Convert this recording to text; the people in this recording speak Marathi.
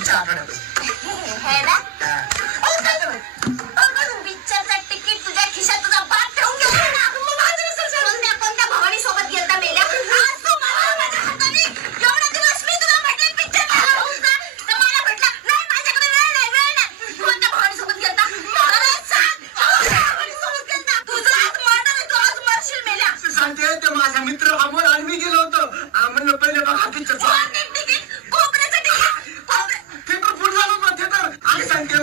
पुढच्या आठवड्यात है ना? पिक्चरचा तिकीट तुझ्या खिशात तुझा बाप ठेवून गेला ना. कोणत्या भवानी सोबत गेलता मेल्या? आज तू मला माझ्या हाताने एवढा दिवस मी तुला म्हटलं पिक्चर पाहू का? तर मला म्हटलं नाही माझ्याकडे वेळ नाही. कोणत्या भवानी सोबत गेलता? मला सांग. भवानी सोबत गेलता. तुझा आज मर्डर आहे, तू आज मरशील मेल्या. सांगते ते माझा मित्र अमोल आणि मी गेलो होतो. म्हणलं पहिले बघा पिक्चर तिकीट कोपऱ्याचं तिकीट. थिएटर फुल झालं होतं थिएटर आणि सांगते